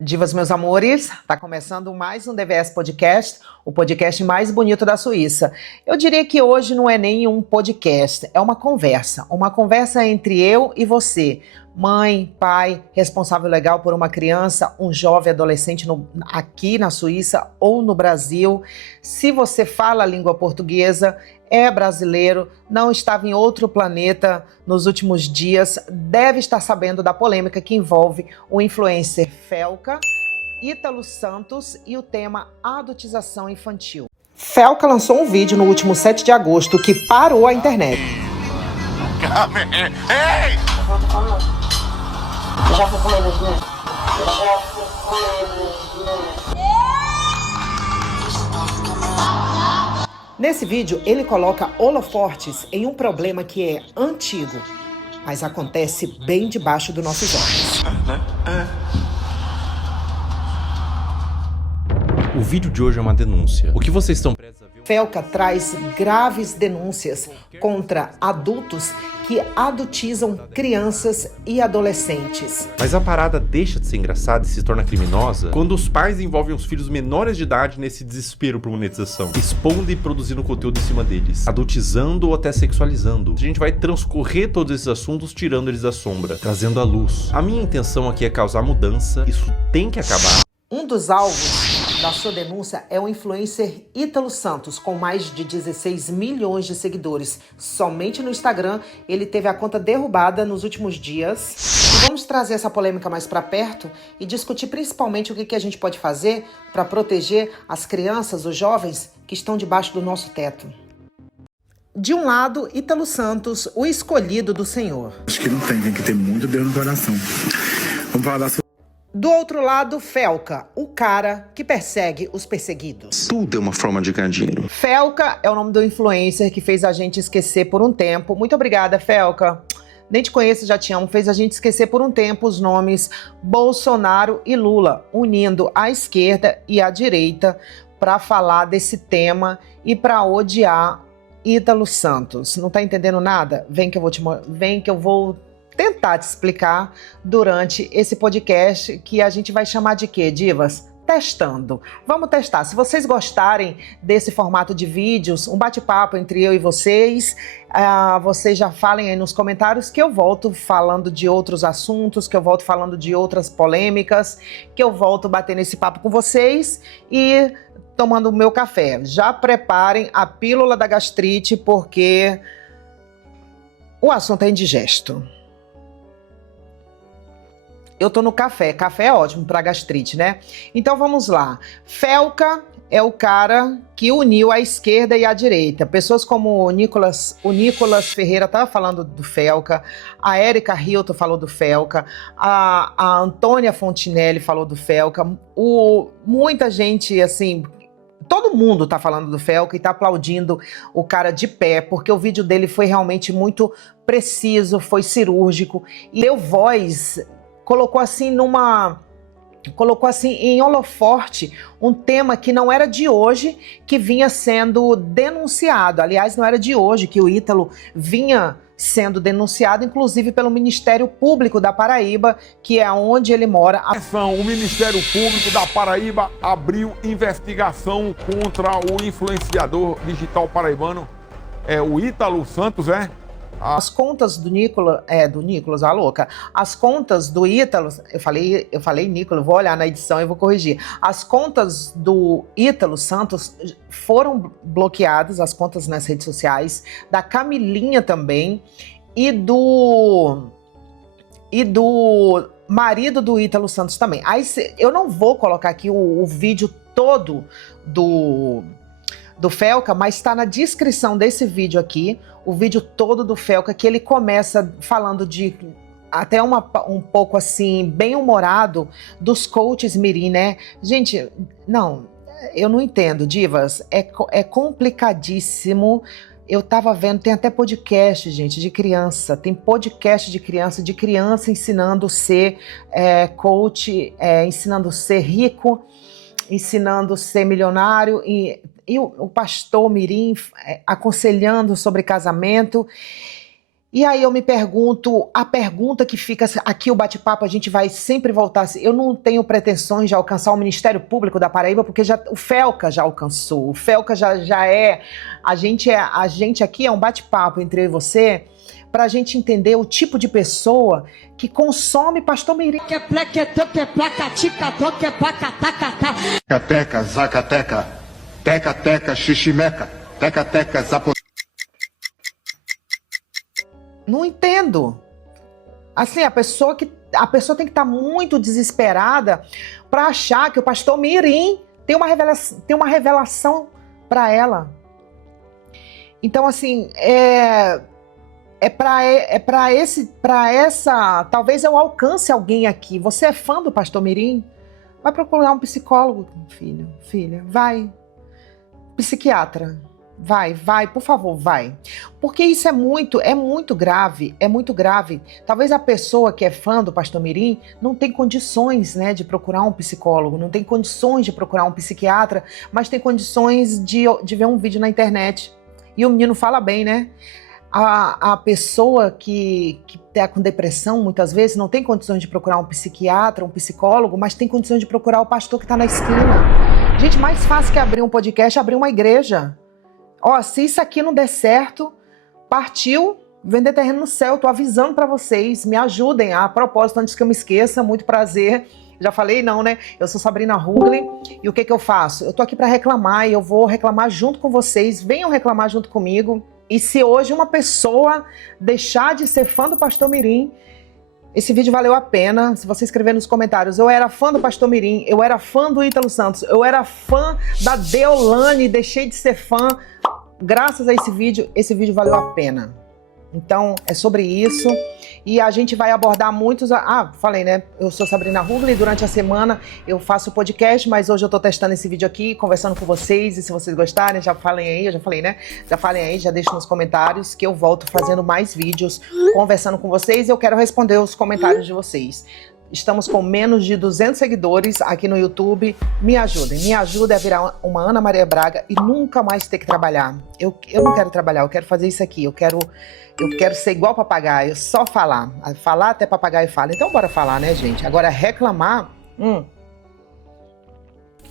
Divas, meus amores, tá começando mais um DVS Podcast, o podcast mais bonito da Suíça. Eu diria que hoje não é nem um podcast, é uma conversa entre eu e você, mãe, pai, responsável legal por uma criança, um jovem adolescente aqui na Suíça ou no Brasil. Se você fala a língua portuguesa, é brasileiro, não estava em outro planeta nos últimos dias, deve estar sabendo da polêmica que envolve o influencer Felca, Ítalo Santos e o tema adultização infantil. Felca lançou um vídeo no último 7 de agosto que parou a internet. Já fui comer dos meus. Já fui comer dos meus. Nesse vídeo, ele coloca holofortes em um problema que é antigo, mas acontece bem debaixo dos nossos olhos. O vídeo de hoje é uma denúncia. O que vocês estão prestes a ver? Felca traz graves denúncias contra adultos que adultizam crianças e adolescentes. Mas a parada deixa de ser engraçada e se torna criminosa quando os pais envolvem os filhos menores de idade nesse desespero por monetização, expondo e produzindo conteúdo em cima deles, adultizando ou até sexualizando. A gente vai transcorrer todos esses assuntos tirando eles da sombra, trazendo à luz. A minha intenção aqui é causar mudança, isso tem que acabar. Um dos alvos da sua denúncia é o influencer Ítalo Santos, com mais de 16 milhões de seguidores. Somente no Instagram, ele teve a conta derrubada nos últimos dias. E vamos trazer essa polêmica mais para perto e discutir principalmente o que a gente pode fazer para proteger as crianças, os jovens que estão debaixo do nosso teto. De um lado, Ítalo Santos, o escolhido do Senhor. Acho que não tem que ter muito Deus no coração. Vamos falar da sua... Do outro lado, Felca, o cara que persegue os perseguidos. Tudo é uma forma de ganhar dinheiro. Felca é o nome do influencer que fez a gente esquecer por um tempo. Muito obrigada, Felca. Nem te conheço, já te amo. Fez a gente esquecer por um tempo os nomes Bolsonaro e Lula, unindo a esquerda e a direita para falar desse tema e para odiar Ítalo Santos. Não tá entendendo nada? Vem que eu vou tentar te explicar durante esse podcast que a gente vai chamar de quê, divas? Testando. Vamos testar. Se vocês gostarem desse formato de vídeos, um bate-papo entre eu e vocês, vocês já falem aí nos comentários que eu volto falando de outros assuntos, que eu volto falando de outras polêmicas, que eu volto batendo esse papo com vocês e tomando o meu café. Já preparem a pílula da gastrite, porque o assunto é indigesto. Eu tô no café. Café é ótimo para gastrite, né? Então vamos lá. Felca é o cara que uniu a esquerda e a direita. Pessoas como o Nicolas Ferreira estava falando do Felca, a Érica Hilton falou do Felca, a Antônia Fontinelli falou do Felca, muita gente, assim, todo mundo tá falando do Felca e tá aplaudindo o cara de pé, porque o vídeo dele foi realmente muito preciso, foi cirúrgico e deu voz. Colocou assim em holoforte um tema que não era de hoje, que vinha sendo denunciado. Aliás, não era de hoje que o Ítalo vinha sendo denunciado, inclusive pelo Ministério Público da Paraíba, que é onde ele mora. O Ministério Público da Paraíba abriu investigação contra o influenciador digital paraibano, o Ítalo Santos, As contas do Nicolas, a louca. As contas do Ítalo, eu falei Nicolas, vou olhar na edição e vou corrigir. As contas do Ítalo Santos foram bloqueadas, as contas nas redes sociais, da Camilinha também, e do marido do Ítalo Santos também. Aí eu não vou colocar aqui o vídeo todo do Felca, mas está na descrição desse vídeo aqui, o vídeo todo do Felca, que ele começa falando de até um pouco assim, bem humorado, dos coaches mirim, né? Gente, não, eu não entendo, divas, é complicadíssimo. Eu tava vendo, tem até podcast, gente, de criança, tem podcast de criança ensinando a ser coach, ensinando a ser rico, ensinando a ser milionário, e o pastor mirim aconselhando sobre casamento. E aí eu me pergunto, a pergunta que fica aqui, o bate-papo, a gente vai sempre voltar assim, eu não tenho pretensões de alcançar o Ministério Público da Paraíba, porque o Felca já alcançou, o Felca já é, a gente aqui é um bate-papo entre eu e você, para a gente entender o tipo de pessoa que consome Pastor Mirim. Teca, zacateca, teca, xiximeca, teca, zapo... Não entendo. Assim, a pessoa tem que estar muito desesperada para achar que o Pastor Mirim tem uma revelação para ela. Então, assim, talvez eu alcance alguém aqui. Você é fã do Pastor Mirim? Vai procurar um psicólogo, filha, vai. Psiquiatra. Vai, por favor, vai. Porque isso é muito grave, é muito grave. Talvez a pessoa que é fã do Pastor Mirim não tem condições, né, de procurar um psicólogo, não tem condições de procurar um psiquiatra, mas tem condições de ver um vídeo na internet. E o menino fala bem, né? A pessoa que está com depressão, muitas vezes, não tem condições de procurar um psiquiatra, um psicólogo, mas tem condições de procurar o pastor que está na esquina. Gente, mais fácil que abrir um podcast é abrir uma igreja. Ó, se isso aqui não der certo, partiu vender terreno no céu. Tô avisando para vocês, me ajudem. A propósito, antes que eu me esqueça, muito prazer. Já falei não, né? Eu sou Sabrina Rugli e o que eu faço? Eu tô aqui para reclamar e eu vou reclamar junto com vocês. Venham reclamar junto comigo. E se hoje uma pessoa deixar de ser fã do Pastor Mirim, esse vídeo valeu a pena. Se você escrever nos comentários, eu era fã do Pastor Mirim, eu era fã do Ítalo Santos, eu era fã da Deolane, deixei de ser fã. Graças a esse vídeo valeu a pena. Então, é sobre isso. E a gente vai abordar muitos... falei, né? Eu sou Sabrina Rugli, durante a semana eu faço podcast, mas hoje eu tô testando esse vídeo aqui, conversando com vocês, e se vocês gostarem, já falem aí, eu já falei, né? Já falem aí, já deixem nos comentários, que eu volto fazendo mais vídeos, conversando com vocês, e eu quero responder os comentários de vocês. Estamos com menos de 200 seguidores aqui no YouTube. Me ajudem a virar uma Ana Maria Braga e nunca mais ter que trabalhar. Eu não quero trabalhar, eu quero fazer isso aqui. Eu quero ser igual papagaio, só falar. Falar até papagaio fala. Então bora falar, né, gente? Agora, reclamar...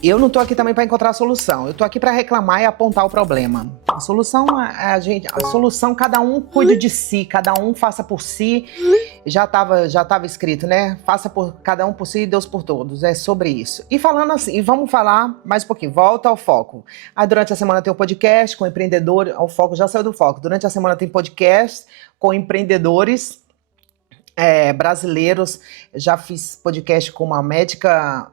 Eu não tô aqui também para encontrar a solução. Eu tô aqui para reclamar e apontar o problema. A solução cada um cuide de si, cada um faça por si. Já tava escrito, né? Faça por cada um por si e Deus por todos. É sobre isso. E falando assim, e vamos falar mais um pouquinho. Volta ao foco. Durante a semana tem um podcast com empreendedor. O foco já saiu do foco. Durante a semana tem podcast com empreendedores brasileiros. Já fiz podcast com uma médica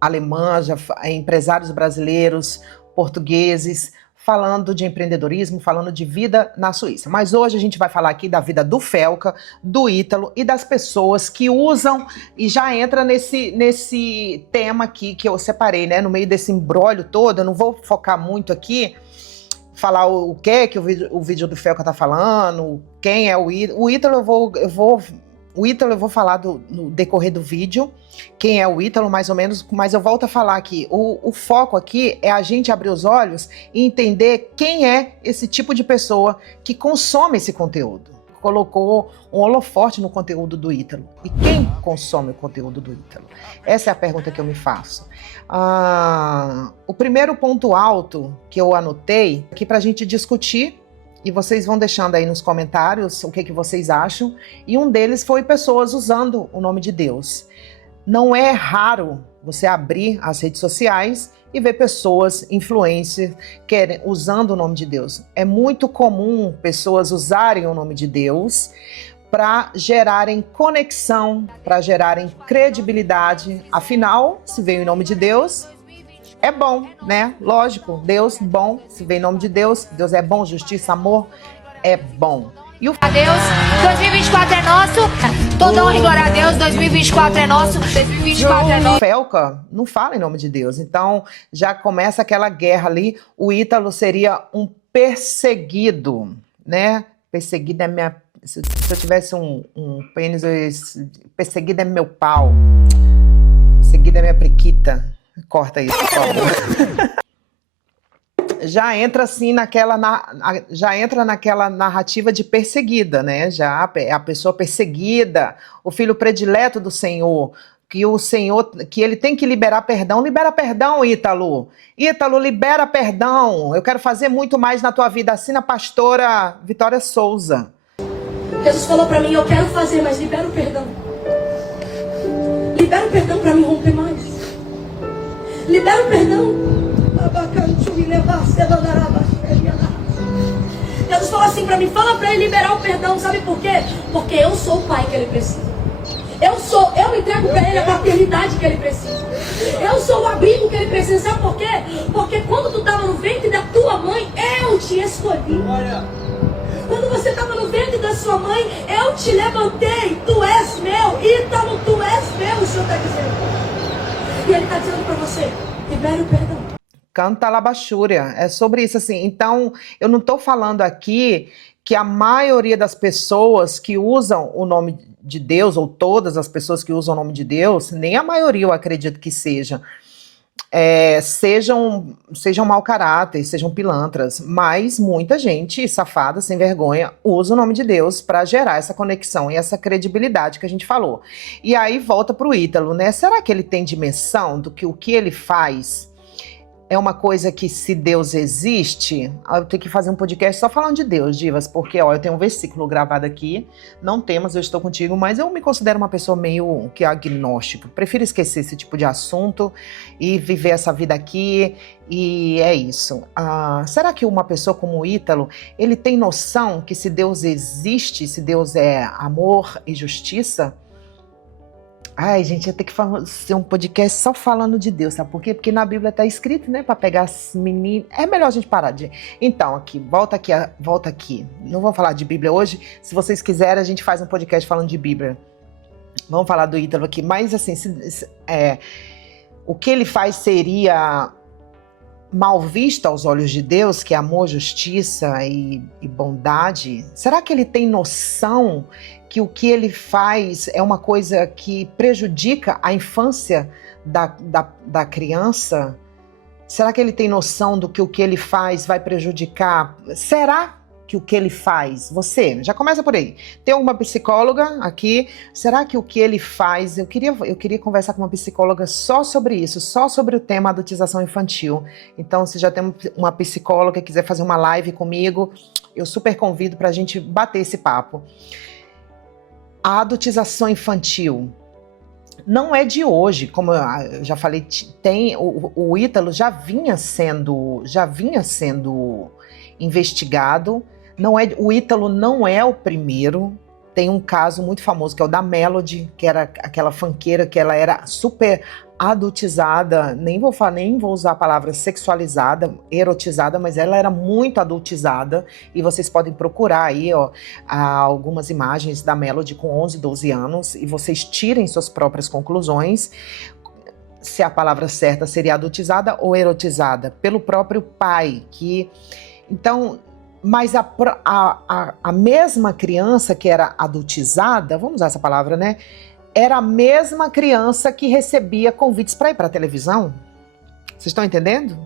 alemã, empresários brasileiros, portugueses, falando de empreendedorismo, falando de vida na Suíça. Mas hoje a gente vai falar aqui da vida do Felca, do Ítalo e das pessoas que usam, e já entra nesse tema aqui que eu separei, né? No meio desse imbróglio todo, eu não vou focar muito aqui, falar o que o vídeo do Felca tá falando, quem é o Ítalo. O Ítalo eu vou falar no decorrer do vídeo, quem é o Ítalo mais ou menos, mas eu volto a falar aqui, o foco aqui é a gente abrir os olhos e entender quem é esse tipo de pessoa que consome esse conteúdo. Colocou um holofote no conteúdo do Ítalo. E quem consome o conteúdo do Ítalo? Essa é a pergunta que eu me faço. O primeiro ponto alto que eu anotei aqui para a gente discutir, e vocês vão deixando aí nos comentários o que vocês acham. E um deles foi pessoas usando o nome de Deus. Não é raro você abrir as redes sociais e ver pessoas, influencers, usando o nome de Deus. É muito comum pessoas usarem o nome de Deus para gerarem conexão, para gerarem credibilidade. Afinal, se veio em nome de Deus... é bom, né? Lógico, Deus bom, se vem em nome de Deus, Deus é bom, justiça, amor, é bom. E o Deus, 2024 é nosso, toda honra e glória a Deus, 2024 é nosso, 2024 é nosso. Felca não fala em nome de Deus, então já começa aquela guerra ali. O Ítalo seria um perseguido, né? Perseguido é minha... Se eu tivesse um pênis, perseguido é meu pau, perseguido é minha priquita. Corta isso, por favor. já entra assim já entra naquela narrativa de perseguida, né? Já a pessoa perseguida, o filho predileto do Senhor, que o Senhor, que ele tem que liberar perdão. Libera perdão, Ítalo. Ítalo, libera perdão. Eu quero fazer muito mais na tua vida. Assina a pastora Vitória Souza. Jesus falou pra mim, eu quero fazer, mas libera o perdão. Libera o perdão pra me romper mais. Libera o perdão. Jesus falou assim pra mim, fala pra ele liberar o perdão, sabe por quê? Porque eu sou o pai que ele precisa. Eu entrego pra ele a paternidade que ele precisa. Eu sou o abrigo que ele precisa, sabe por quê? Porque quando tu estava no ventre da tua mãe, eu te escolhi. Quando você estava no ventre da sua mãe, eu te levantei. Tu és meu, Ítalo, tu és meu, o Senhor está dizendo. E ele está dizendo para você, libere o perdão. Canta Labachúria, é sobre isso assim. Então, eu não estou falando aqui que a maioria das pessoas que usam o nome de Deus, ou todas as pessoas que usam o nome de Deus, nem a maioria eu acredito que seja, sejam mau caráter, sejam pilantras, mas muita gente safada, sem vergonha, usa o nome de Deus para gerar essa conexão e essa credibilidade que a gente falou. E aí volta para o Ítalo, né? Será que ele tem dimensão do que o que ele faz é uma coisa que, se Deus existe, eu tenho que fazer um podcast só falando de Deus, divas, porque ó, eu tenho um versículo gravado aqui, não temos, eu estou contigo, mas eu me considero uma pessoa meio que agnóstica. Prefiro esquecer esse tipo de assunto e viver essa vida aqui, e é isso. Será que uma pessoa como o Ítalo, ele tem noção que se Deus existe, se Deus é amor e justiça? Ai, gente, eu tenho que fazer um podcast só falando de Deus, sabe por quê? Porque na Bíblia está escrito, né, para pegar as meninas. É melhor a gente parar de... Então, volta aqui. Não vou falar de Bíblia hoje. Se vocês quiserem, a gente faz um podcast falando de Bíblia. Vamos falar do Ítalo aqui. Mas, assim, o que ele faz seria mal visto aos olhos de Deus, que é amor, justiça e bondade. Será que ele tem noção que o que ele faz é uma coisa que prejudica a infância da criança? Será que ele tem noção do que o que ele faz vai prejudicar? Será que o que ele faz, você, já começa por aí, tem uma psicóloga aqui, será que o que ele faz, eu queria conversar com uma psicóloga só sobre isso, só sobre o tema adultização infantil. Então, se já tem uma psicóloga que quiser fazer uma live comigo, eu super convido para a gente bater esse papo. A adultização infantil não é de hoje, como eu já falei, o Ítalo já vinha sendo investigado. O Ítalo não é o primeiro. Tem um caso muito famoso que é o da Melody, que era aquela funkeira que ela era super adultizada, nem vou usar a palavra sexualizada, erotizada, mas ela era muito adultizada, e vocês podem procurar aí, ó, algumas imagens da Melody com 11, 12 anos, e vocês tirem suas próprias conclusões, se a palavra certa seria adultizada ou erotizada, pelo próprio pai, então, mas a mesma criança que era adultizada, vamos usar essa palavra, né? Era a mesma criança que recebia convites para ir para a televisão. Vocês estão entendendo?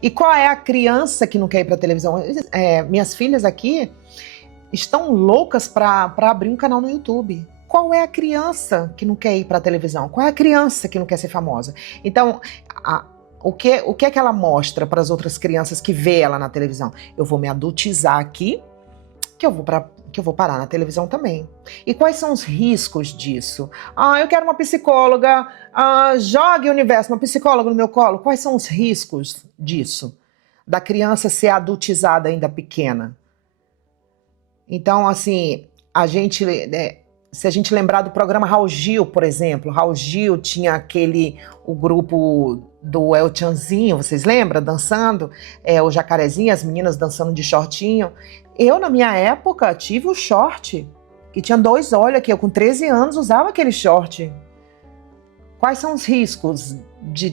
E qual é a criança que não quer ir para a televisão? Minhas filhas aqui estão loucas para abrir um canal no YouTube. Qual é a criança que não quer ir para a televisão? Qual é a criança que não quer ser famosa? Então, o que é que ela mostra para as outras crianças que vê ela na televisão? Eu vou me adultizar aqui, que eu vou parar na televisão também. E quais são os riscos disso? Eu quero uma psicóloga, jogue o universo, uma psicóloga no meu colo. Quais são os riscos disso? Da criança ser adultizada ainda pequena? Então, assim, se a gente lembrar do programa Raul Gil, por exemplo, Raul Gil tinha o grupo do El Chanzinho, vocês lembram? Dançando, o Jacarezinho, as meninas dançando de shortinho. Eu, na minha época, tive o short, que tinha 2 olhos, que eu com 13 anos usava aquele short. Quais são os riscos de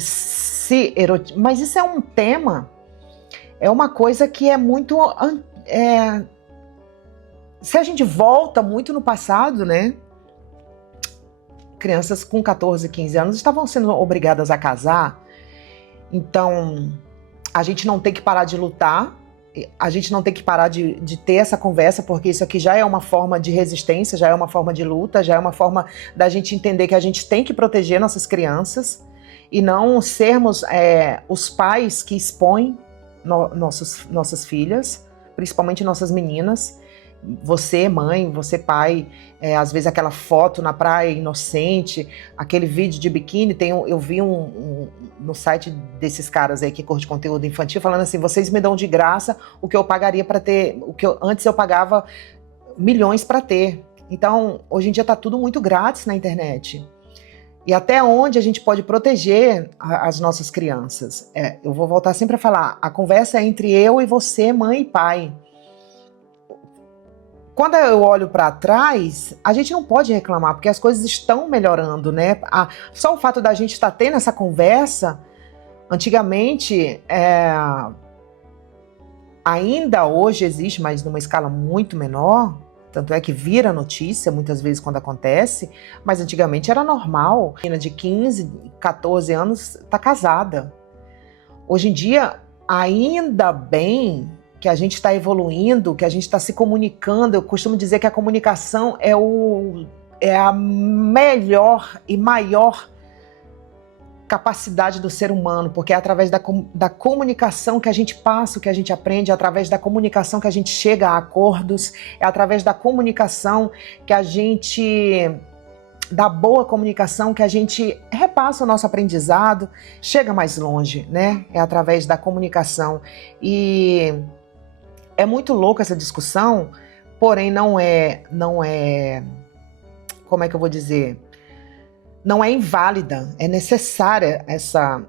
se erotizar? Mas isso é um tema, é uma coisa que é muito... se a gente volta muito no passado, né? Crianças com 14, 15 anos estavam sendo obrigadas a casar. Então, a gente não tem que parar de lutar, a gente não tem que parar de ter essa conversa, porque isso aqui já é uma forma de resistência, já é uma forma de luta, já é uma forma da gente entender que a gente tem que proteger nossas crianças e não sermos os pais que expõem nossas filhas, principalmente nossas meninas. Você, mãe, você, pai, às vezes aquela foto na praia inocente, aquele vídeo de biquíni, eu vi no site desses caras aí que curte conteúdo infantil, falando assim, vocês me dão de graça o que eu pagaria para ter, antes eu pagava milhões para ter. Então, hoje em dia tá tudo muito grátis na internet. E até onde a gente pode proteger as nossas crianças? Eu vou voltar sempre a falar, a conversa é entre eu e você, mãe e pai. Quando eu olho para trás, a gente não pode reclamar, porque as coisas estão melhorando, né? Só o fato da gente estar tendo essa conversa, antigamente, ainda hoje existe, mas numa escala muito menor, tanto é que vira notícia muitas vezes quando acontece, mas antigamente era normal. A menina de 15, 14 anos está casada. Hoje em dia, ainda bem que a gente está evoluindo, que a gente está se comunicando. Eu costumo dizer que a comunicação é a melhor e maior capacidade do ser humano, porque é através da comunicação que a gente passa, o que a gente aprende, é através da comunicação que a gente chega a acordos, é através da comunicação que a gente... da boa comunicação que a gente repassa o nosso aprendizado, chega mais longe, né? É através da comunicação. E é muito louco essa discussão, porém não é, como é que eu vou dizer? Não é inválida, é necessária essa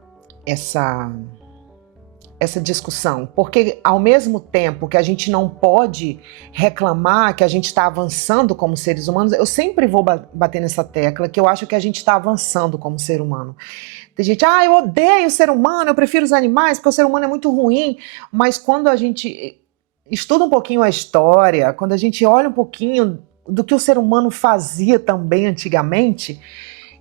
discussão, porque ao mesmo tempo que a gente não pode reclamar que a gente está avançando como seres humanos, eu sempre vou bater nessa tecla que eu acho que a gente está avançando como ser humano. Tem gente, eu odeio o ser humano, eu prefiro os animais porque o ser humano é muito ruim, mas quando a gente estuda um pouquinho a história, quando a gente olha um pouquinho do que o ser humano fazia também antigamente,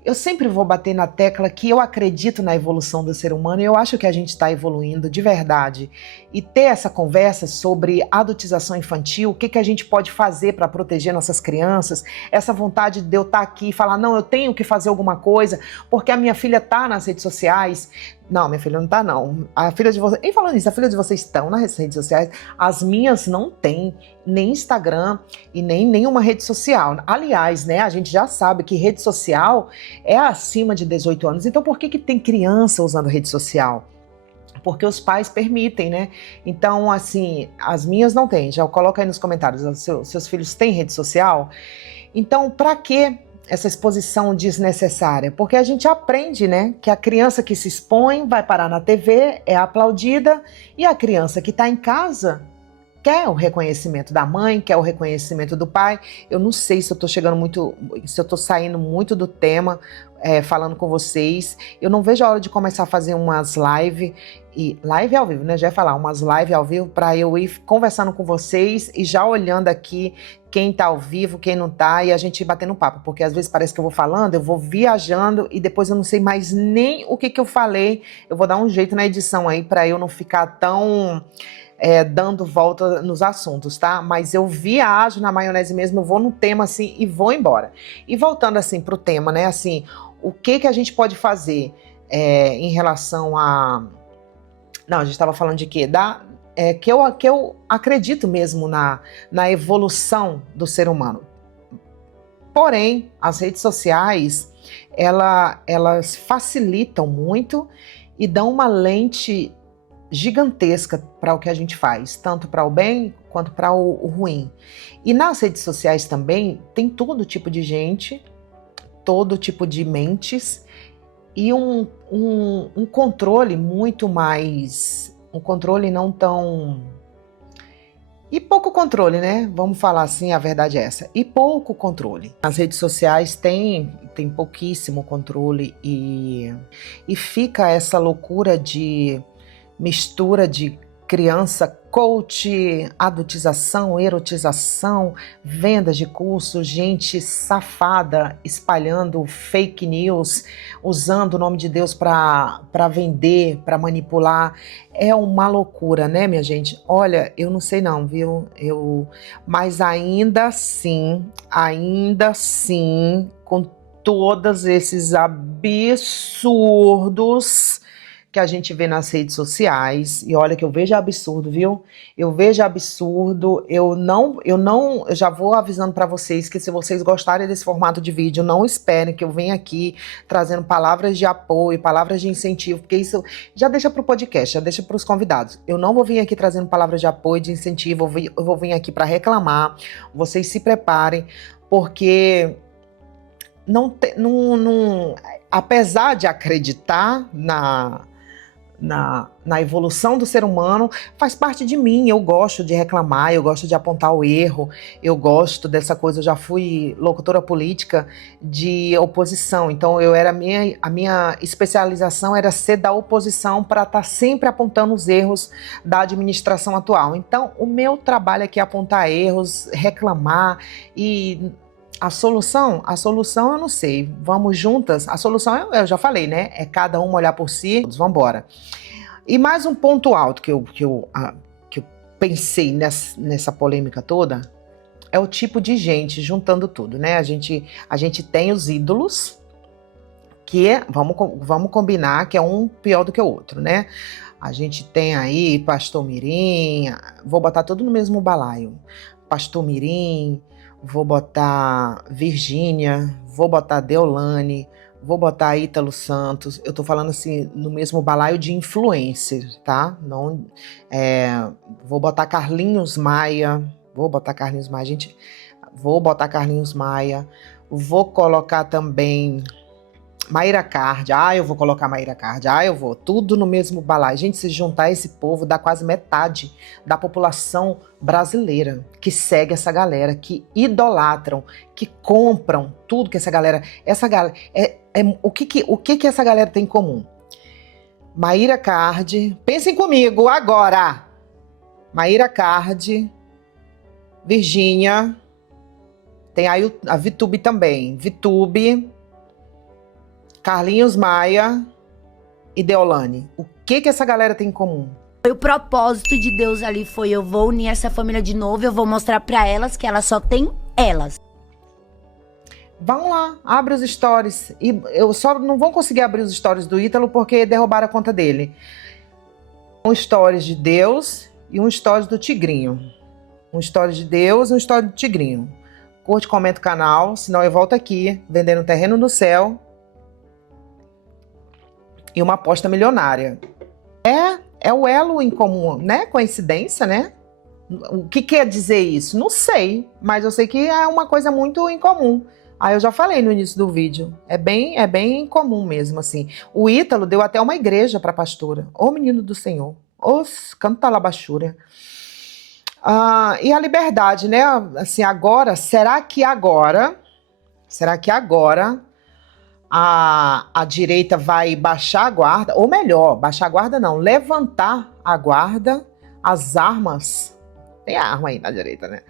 eu sempre vou bater na tecla que eu acredito na evolução do ser humano e eu acho que a gente está evoluindo de verdade. E ter essa conversa sobre adultização infantil, o que a gente pode fazer para proteger nossas crianças, essa vontade de eu estar aqui e falar, não, eu tenho que fazer alguma coisa, porque a minha filha está nas redes sociais. Não, minha filha não tá, não. A filha de vocês... E falando nisso, a filha de vocês estão nas redes sociais. As minhas não têm nem Instagram e nem nenhuma rede social. Aliás, né, a gente já sabe que rede social é acima de 18 anos. Então, por que tem criança usando rede social? Porque os pais permitem, né? Então, assim, as minhas não têm. Já coloca aí nos comentários. Seus filhos têm rede social? Então, para quê essa exposição desnecessária? Porque a gente aprende, né, que a criança que se expõe vai parar na TV, é aplaudida, e a criança que está em casa quer o reconhecimento da mãe, quer o reconhecimento do pai. Eu não sei se eu estou se eu estou saindo muito do tema, falando com vocês. Eu não vejo a hora de começar a fazer umas live ao vivo, né? Já ia falar, umas live ao vivo para eu ir conversando com vocês e já olhando aqui quem tá ao vivo, quem não tá, e a gente ir batendo papo, porque às vezes parece que eu vou falando, eu vou viajando e depois eu não sei mais nem o que eu falei. Eu vou dar um jeito na edição aí para eu não ficar tão dando volta nos assuntos, tá? Mas eu viajo na maionese mesmo, eu vou no tema assim e vou embora. E voltando assim pro tema, né? Assim, o que a gente pode fazer em relação a... Não, a gente estava falando de quê? Que eu acredito mesmo na evolução do ser humano. Porém, as redes sociais, elas facilitam muito e dão uma lente gigantesca para o que a gente faz, tanto para o bem quanto para o ruim. E nas redes sociais também tem todo tipo de gente, todo tipo de mentes e um controle muito mais... Um controle não tão... E pouco controle, né? Vamos falar assim, a verdade é essa. E pouco controle. As redes sociais tem pouquíssimo controle e fica essa loucura de mistura de criança coach, adultização, erotização, vendas de cursos, gente safada espalhando fake news, usando o nome de Deus para vender, para manipular. É uma loucura, né, minha gente? Olha, eu não sei não, viu? Mas ainda assim, com todos esses absurdos que a gente vê nas redes sociais, e olha que eu vejo absurdo, viu? Eu vejo absurdo, eu já vou avisando para vocês que se vocês gostarem desse formato de vídeo, não esperem que eu venha aqui trazendo palavras de apoio, palavras de incentivo, porque isso já deixa para o podcast, já deixa para os convidados. Eu não vou vir aqui trazendo palavras de apoio, de incentivo, eu vou vir aqui para reclamar, vocês se preparem, porque apesar de acreditar na evolução do ser humano, faz parte de mim, eu gosto de reclamar, eu gosto de apontar o erro, eu gosto dessa coisa, eu já fui locutora política de oposição, então a minha especialização era ser da oposição para estar sempre apontando os erros da administração atual. Então o meu trabalho aqui é apontar erros, reclamar e... A solução eu não sei, vamos juntas, a solução eu já falei, né, é cada um olhar por si, vamos embora. E mais um ponto alto que eu pensei nessa polêmica toda, é o tipo de gente juntando tudo, né, a gente tem os ídolos, que vamos combinar que é um pior do que o outro, né, a gente tem aí Pastor Mirim, vou botar tudo no mesmo balaio, Pastor Mirim, vou botar Virgínia, vou botar Deolane, vou botar Ítalo Santos. Eu tô falando assim, no mesmo balaio de influencer, tá? Não, vou botar Carlinhos Maia, gente. Vou botar Carlinhos Maia. Vou colocar também Mayra Card. Eu vou colocar Mayra Card. Eu vou. Tudo no mesmo balaio. Gente, se juntar esse povo, dá quase metade da população brasileira que segue essa galera, que idolatram, que compram tudo que essa galera... o que essa galera tem em comum? Mayra Card. Pensem comigo agora. Mayra Card. Virgínia. Tem aí a Vitube também. Vitube... Carlinhos Maia e Deolane. O que essa galera tem em comum? O propósito de Deus ali foi: eu vou unir essa família de novo, eu vou mostrar pra elas que elas só tem elas. Vão lá, abre os stories. E eu só não vou conseguir abrir os stories do Ítalo porque derrubaram a conta dele. Um stories de Deus e um stories do Tigrinho. Um stories de Deus e um stories do Tigrinho. Curte, comenta o canal, senão eu volto aqui vendendo terreno no céu e uma aposta milionária. É o elo em comum, né? Coincidência, né? O que quer dizer isso? Não sei, mas eu sei que é uma coisa muito incomum. Eu já falei no início do vídeo. É bem comum mesmo, assim. O Ítalo deu até uma igreja para a pastora. Ô menino do Senhor. Ô canta labachúria. E a liberdade, né? Assim, agora, será que agora a direita vai baixar a guarda, ou melhor, baixar a guarda não, levantar a guarda, as armas, tem arma aí na direita, né?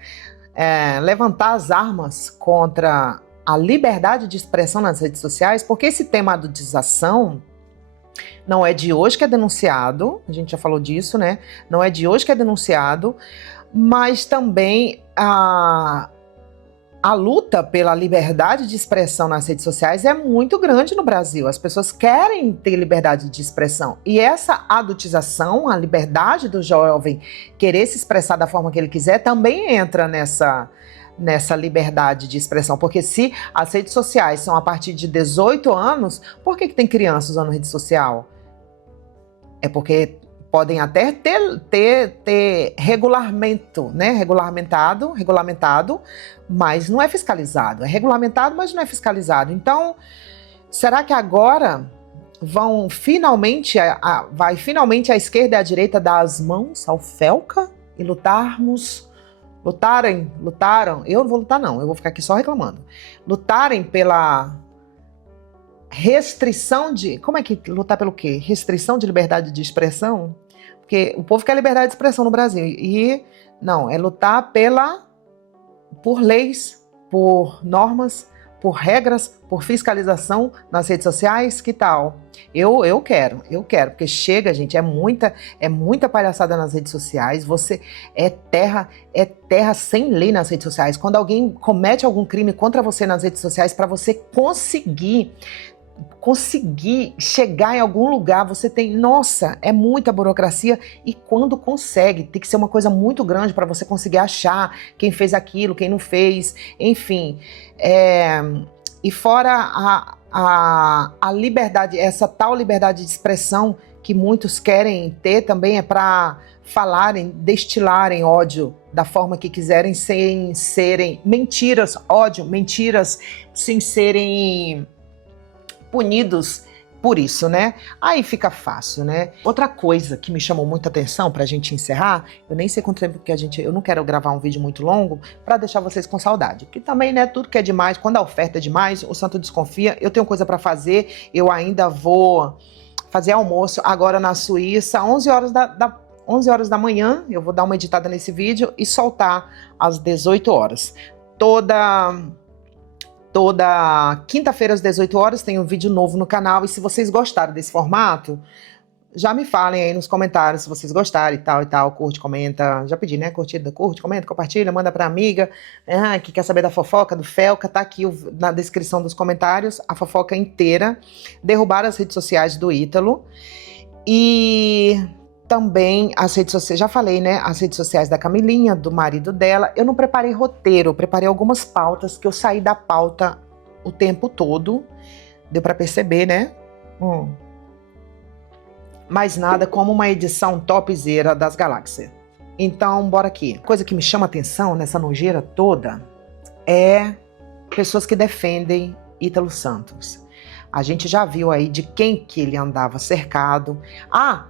Levantar as armas contra a liberdade de expressão nas redes sociais, porque esse tema da adultização não é de hoje que é denunciado, a gente já falou disso, né? Não é de hoje que é denunciado, mas também a luta pela liberdade de expressão nas redes sociais é muito grande no Brasil. As pessoas querem ter liberdade de expressão. E essa adultização, a liberdade do jovem querer se expressar da forma que ele quiser, também entra nessa liberdade de expressão. Porque se as redes sociais são a partir de 18 anos, por que tem criança usando rede social? É porque podem até ter regulamento, né? Regulamentado, mas não é fiscalizado. É regulamentado, mas não é fiscalizado. Então, será que agora vai finalmente a esquerda e a direita dar as mãos ao Felca e lutaram? Eu não vou lutar não, eu vou ficar aqui só reclamando. Lutarem pela restrição de... Como é que lutar pelo quê? Restrição de liberdade de expressão? Porque o povo quer liberdade de expressão no Brasil. E não, é lutar por leis, por normas, por regras, por fiscalização nas redes sociais, que tal? Eu quero, porque chega, gente, é muita palhaçada nas redes sociais, você é terra sem lei nas redes sociais. Quando alguém comete algum crime contra você nas redes sociais, para você conseguir chegar em algum lugar, você tem, nossa, é muita burocracia, e quando consegue, tem que ser uma coisa muito grande para você conseguir achar quem fez aquilo, quem não fez, enfim. E fora a liberdade, essa tal liberdade de expressão que muitos querem ter, também é para falarem, destilarem ódio da forma que quiserem, sem serem mentiras, ódio, mentiras, sem serem punidos por isso, né? Aí fica fácil, né? Outra coisa que me chamou muita atenção pra gente encerrar, eu nem sei quanto tempo que eu não quero gravar um vídeo muito longo pra deixar vocês com saudade, porque também, né, tudo que é demais, quando a oferta é demais, o santo desconfia. Eu tenho coisa pra fazer, eu ainda vou fazer almoço agora na Suíça, 11 horas da manhã, eu vou dar uma editada nesse vídeo e soltar às 18 horas. Toda quinta-feira às 18 horas tem um vídeo novo no canal, e se vocês gostaram desse formato, já me falem aí nos comentários se vocês gostaram e tal, curte, comenta, já pedi, né, curte, comenta, compartilha, manda pra amiga, que quer saber da fofoca, do Felca, tá aqui na descrição dos comentários, a fofoca inteira. Derrubaram as redes sociais do Ítalo, e também as redes sociais, já falei, né, as redes sociais da Camilinha, do marido dela. Eu não preparei roteiro, eu preparei algumas pautas, que eu saí da pauta o tempo todo, deu pra perceber, né? Mas nada como uma edição topzera das galáxias. Então, bora aqui. Coisa que me chama atenção nessa nojeira toda é pessoas que defendem Ítalo Santos. A gente já viu aí de quem que ele andava cercado.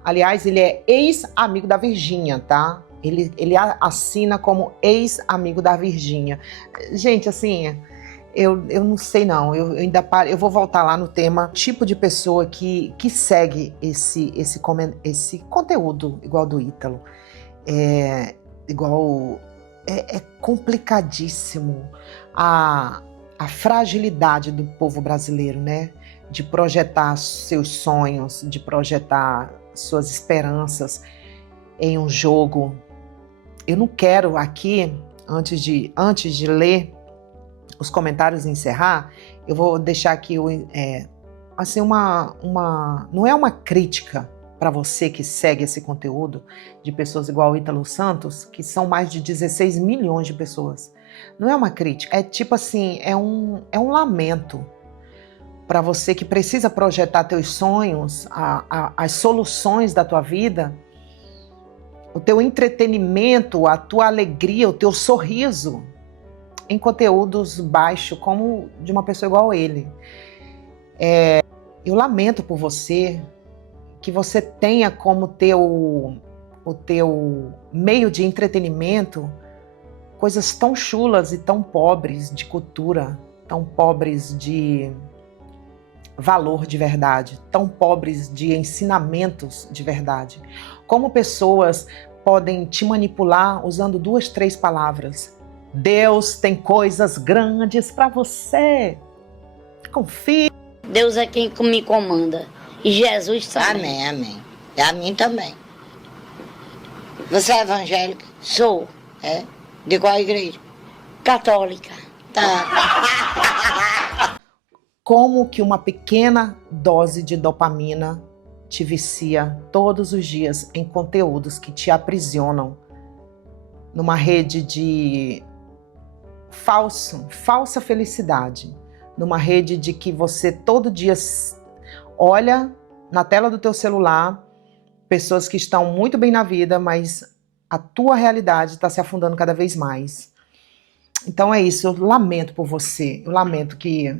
Aliás, ele é ex-amigo da Virgínia, tá? Ele assina como ex-amigo da Virgínia. Gente, assim, eu não sei não. Eu vou voltar lá no tema tipo de pessoa que segue esse conteúdo igual do Ítalo. É complicadíssimo a fragilidade do povo brasileiro, né? De projetar seus sonhos, de projetar suas esperanças em um jogo. Eu não quero aqui, antes de ler os comentários e encerrar, eu vou deixar aqui assim, não é uma crítica para você que segue esse conteúdo de pessoas igual o Ítalo Santos, que são mais de 16 milhões de pessoas. Não é uma crítica, é tipo assim, é um lamento para você que precisa projetar teus sonhos, as soluções da tua vida, o teu entretenimento, a tua alegria, o teu sorriso em conteúdos baixos, como de uma pessoa igual a ele. Eu lamento por você, que você tenha como o teu meio de entretenimento coisas tão chulas e tão pobres de cultura, tão pobres de valor de verdade, tão pobres de ensinamentos de verdade. Como pessoas podem te manipular usando 2, 3 palavras. Deus tem coisas grandes para você. Confie. Deus é quem me comanda. E Jesus também. Amém, amém. E a mim também. Você é evangélica? Sou. É? De qual igreja? Católica. Tá. Como que uma pequena dose de dopamina te vicia todos os dias em conteúdos que te aprisionam numa rede de falsa felicidade, numa rede de que você todo dia olha na tela do teu celular pessoas que estão muito bem na vida, mas a tua realidade está se afundando cada vez mais. Então é isso, eu lamento por você, eu lamento que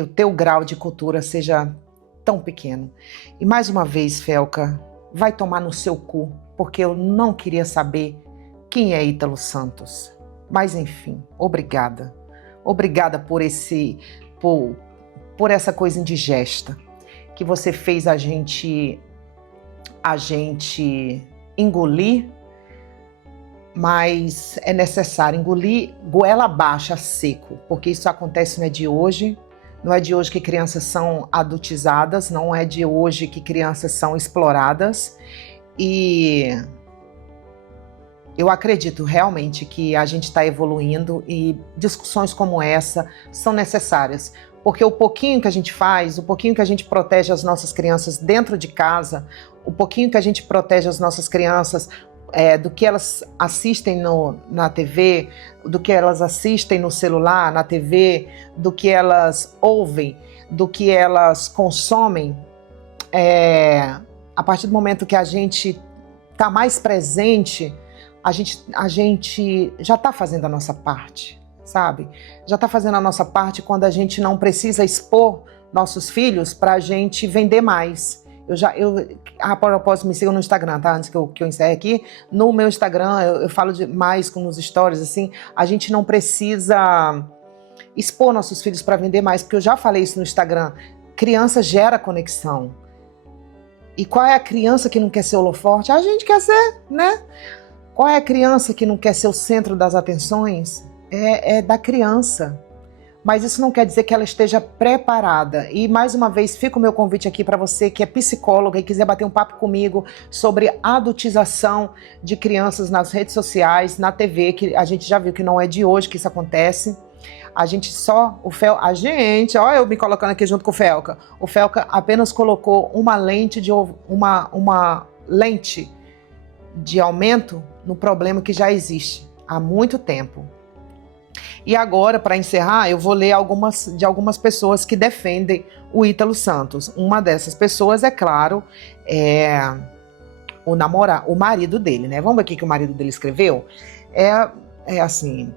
o teu grau de cultura seja tão pequeno. E mais uma vez, Felca, vai tomar no seu cu, porque eu não queria saber quem é Ítalo Santos. Mas enfim, obrigada. Obrigada por essa coisa indigesta que você fez a gente a gente engolir, mas é necessário engolir goela abaixo, seco, porque isso acontece não é de hoje. Não é de hoje que crianças são adultizadas, não é de hoje que crianças são exploradas. E eu acredito realmente que a gente está evoluindo e discussões como essa são necessárias. Porque o pouquinho que a gente faz, o pouquinho que a gente protege as nossas crianças dentro de casa, o pouquinho que a gente protege as nossas crianças do que elas assistem na TV, do que elas assistem no celular, na TV, do que elas ouvem, do que elas consomem, a partir do momento que a gente está mais presente, a gente já está fazendo a nossa parte, sabe? Já está fazendo a nossa parte quando a gente não precisa expor nossos filhos para a gente vender mais. A propósito, me sigam no Instagram, tá? Antes que eu encerre aqui. No meu Instagram, eu falo mais nos stories, assim, a gente não precisa expor nossos filhos para vender mais, porque eu já falei isso no Instagram. Criança gera conexão. E qual é a criança que não quer ser holoforte? A gente quer ser, né? Qual é a criança que não quer ser o centro das atenções? É da criança. Mas isso não quer dizer que ela esteja preparada. E mais uma vez fica o meu convite aqui para você que é psicóloga e quiser bater um papo comigo sobre adultização de crianças nas redes sociais, na TV, que a gente já viu que não é de hoje que isso acontece. Olha eu me colocando aqui junto com o Felca. O Felca apenas colocou uma lente de aumento no problema que já existe há muito tempo. E agora, para encerrar, eu vou ler algumas pessoas que defendem o Ítalo Santos. Uma dessas pessoas, é claro, é o marido dele, né? Vamos ver o que o marido dele escreveu? É assim,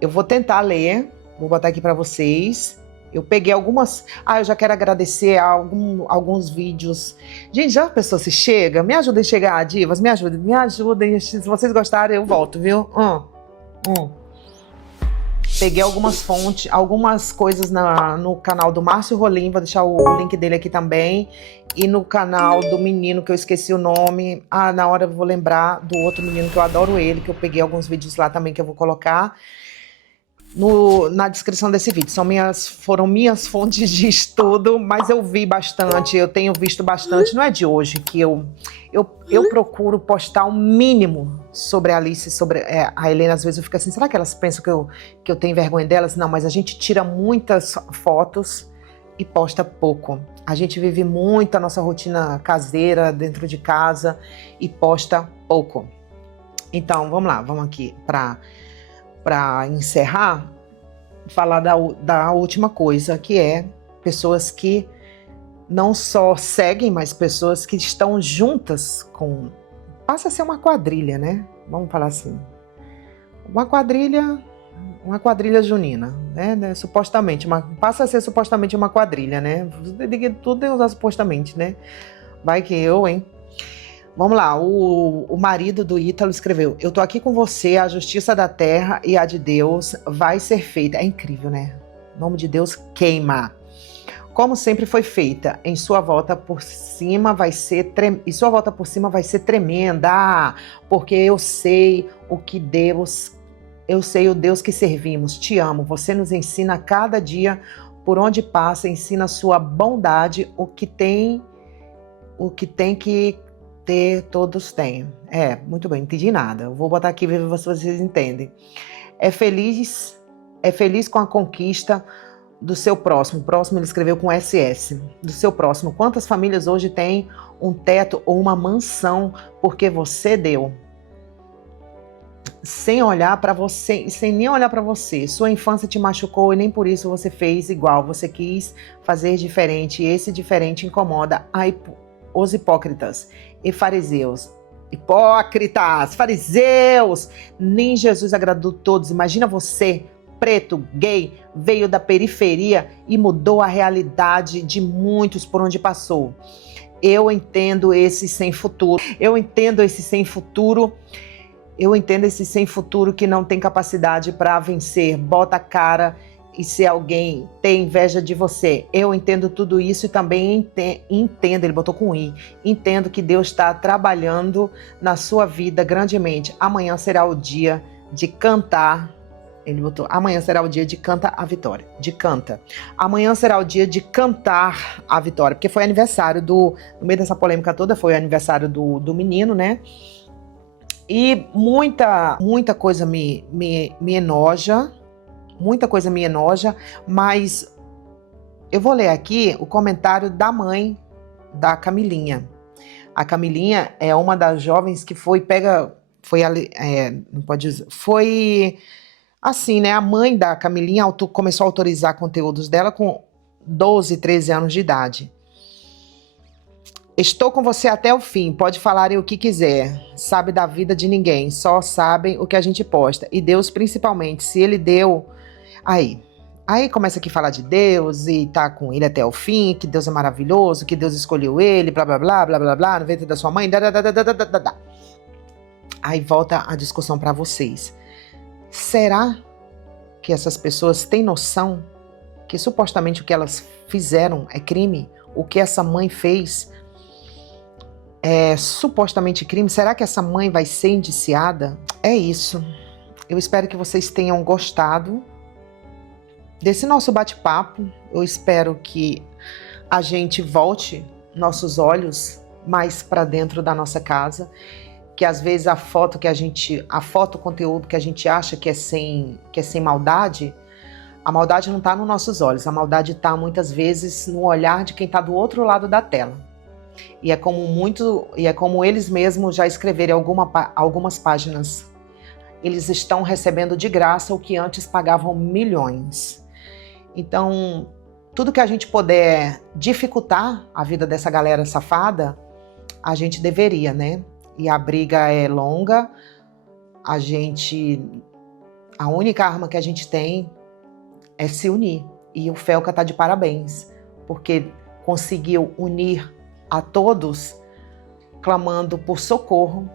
eu vou tentar ler, vou botar aqui para vocês. Eu peguei algumas... eu já quero agradecer a alguns vídeos. Gente, já a pessoa se chega? Me ajudem a chegar, divas, me ajudem. Se vocês gostarem, eu volto, viu? Peguei algumas fontes, algumas coisas no canal do Márcio Rolim, vou deixar o link dele aqui também. E no canal do menino, que eu esqueci o nome. Na hora eu vou lembrar do outro menino, que eu adoro ele, que eu peguei alguns vídeos lá também que eu vou colocar na descrição desse vídeo. Foram minhas fontes de estudo, mas eu vi bastante, eu tenho visto bastante. Não é de hoje que eu procuro postar o mínimo sobre a Alice, sobre a Helena. Às vezes eu fico assim, será que elas pensam que eu tenho vergonha delas? Não, mas a gente tira muitas fotos e posta pouco. A gente vive muito a nossa rotina caseira dentro de casa e posta pouco. Então, vamos lá, vamos aqui para encerrar, falar da última coisa, que é pessoas que não só seguem, mas pessoas que estão juntas passa a ser uma quadrilha, né? Vamos falar assim. Uma quadrilha junina, né? Supostamente, passa a ser supostamente uma quadrilha, né? Tudo tem que usar supostamente, né? Vai que hein? Vamos lá, o marido do Ítalo escreveu: eu tô aqui com você, a justiça da terra e a de Deus vai ser feita. É incrível, né? O nome de Deus queima. Como sempre foi feita, em sua volta por cima vai ser tremenda, porque eu sei o Deus que servimos. Te amo, você nos ensina a cada dia, por onde passa, ensina a sua bondade, o que tem que ter, todos têm. Muito bem, não entendi nada. Eu vou botar aqui ver se vocês entendem. É feliz com a conquista do seu próximo. O próximo ele escreveu com SS. Do seu próximo. Quantas famílias hoje têm um teto ou uma mansão porque você deu? Sem olhar para você, sem nem olhar para você. Sua infância te machucou e nem por isso você fez igual. Você quis fazer diferente e esse diferente incomoda os hipócritas e fariseus. Hipócritas, fariseus! Nem Jesus agradou todos. Imagina você, preto, gay, veio da periferia e mudou a realidade de muitos por onde passou. Eu entendo esse sem futuro. Eu entendo esse sem futuro que não tem capacidade para vencer. Bota a cara e se alguém tem inveja de você. Eu entendo tudo isso e também entendo, ele botou com I, entendo que Deus está trabalhando na sua vida grandemente. Amanhã será o dia de cantar. Ele botou, amanhã será o dia de canta a vitória. De canta. Amanhã será o dia de cantar a vitória. Porque foi aniversário no meio dessa polêmica toda, foi o aniversário do menino, né? E muita coisa me enoja. Muita coisa me enoja, mas eu vou ler aqui o comentário da mãe da Camilinha. A Camilinha é uma das jovens que foi assim, né? A mãe da Camilinha começou a autorizar conteúdos dela com 12, 13 anos de idade. Estou com você até o fim, pode falar o que quiser, sabe da vida de ninguém, só sabem o que a gente posta. E Deus principalmente, se ele deu... Aí começa aqui a falar de Deus e tá com ele até o fim, que Deus é maravilhoso, que Deus escolheu ele, blá blá blá, blá blá blá, no ventre da sua mãe, da. Aí volta a discussão para vocês. Será que essas pessoas têm noção que supostamente o que elas fizeram é crime? O que essa mãe fez é supostamente crime? Será que essa mãe vai ser indiciada? É isso. Eu espero que vocês tenham gostado desse nosso bate-papo. Eu espero que a gente volte nossos olhos mais para dentro da nossa casa, que às vezes o conteúdo que a gente acha que é sem maldade, a maldade não está nos nossos olhos, a maldade está muitas vezes no olhar de quem está do outro lado da tela. E é como eles mesmos já escreveram algumas páginas. Eles estão recebendo de graça o que antes pagavam milhões. Então, tudo que a gente puder dificultar a vida dessa galera safada, a gente deveria, né? E a briga é longa, a única arma que a gente tem é se unir. E o Felca tá de parabéns, porque conseguiu unir a todos, clamando por socorro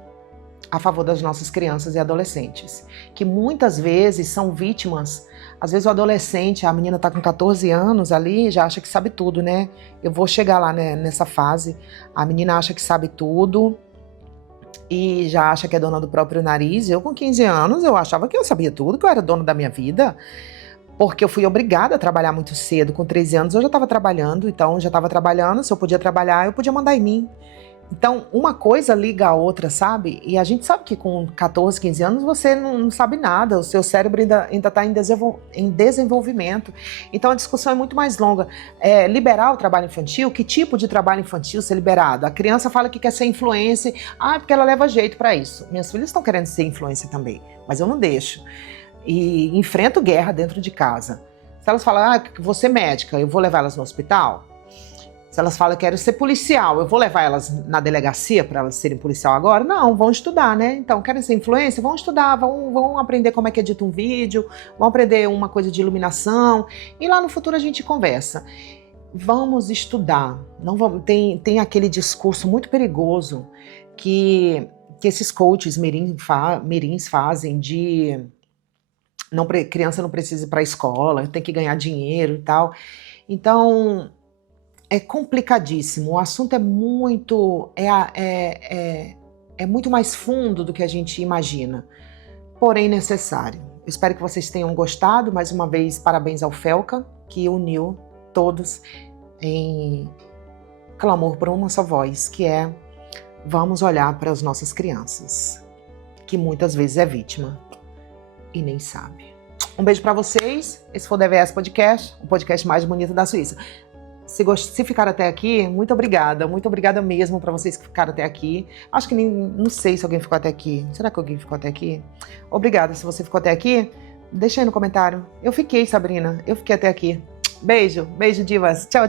a favor das nossas crianças e adolescentes, que muitas vezes são vítimas. Às vezes o adolescente, a menina tá com 14 anos ali, já acha que sabe tudo, né? Eu vou chegar lá, né, nessa fase. A menina acha que sabe tudo e já acha que é dona do próprio nariz. Eu com 15 anos, eu achava que eu sabia tudo, que eu era dona da minha vida, porque eu fui obrigada a trabalhar muito cedo. Com 13 anos eu já estava trabalhando, se eu podia trabalhar, eu podia mandar em mim. Então, uma coisa liga a outra, sabe? E a gente sabe que com 14, 15 anos você não sabe nada, o seu cérebro ainda está em desenvolvimento. Então, a discussão é muito mais longa. Liberar o trabalho infantil, que tipo de trabalho infantil ser liberado? A criança fala que quer ser influencer, porque ela leva jeito para isso. Minhas filhas estão querendo ser influencer também, mas eu não deixo. E enfrento guerra dentro de casa. Se elas falam, vou ser médica, eu vou levar elas no hospital? Se elas falam que quero ser policial, eu vou levar elas na delegacia para elas serem policial agora? Não, vão estudar, né? Então, querem ser influencer? Vão estudar, vão aprender como é que edita um vídeo, vão aprender uma coisa de iluminação e lá no futuro a gente conversa. Vamos estudar. Não vamos, tem aquele discurso muito perigoso que esses coaches mirins fazem de criança não precisa ir para a escola, tem que ganhar dinheiro e tal. Então, é complicadíssimo, o assunto é muito mais fundo do que a gente imagina, porém necessário. Eu espero que vocês tenham gostado. Mais uma vez, parabéns ao Felca, que uniu todos em clamor por uma só voz, que é: vamos olhar para as nossas crianças, que muitas vezes é vítima e nem sabe. Um beijo para vocês. Esse foi o DVS Podcast, o podcast mais bonito da Suíça. Se ficaram até aqui, muito obrigada mesmo para vocês que ficaram até aqui. Acho que não sei se alguém ficou até aqui. Será que alguém ficou até aqui? Obrigada se você ficou até aqui. Deixa aí no comentário. Eu fiquei, Sabrina. Eu fiquei até aqui. Beijo, divas. Tchau.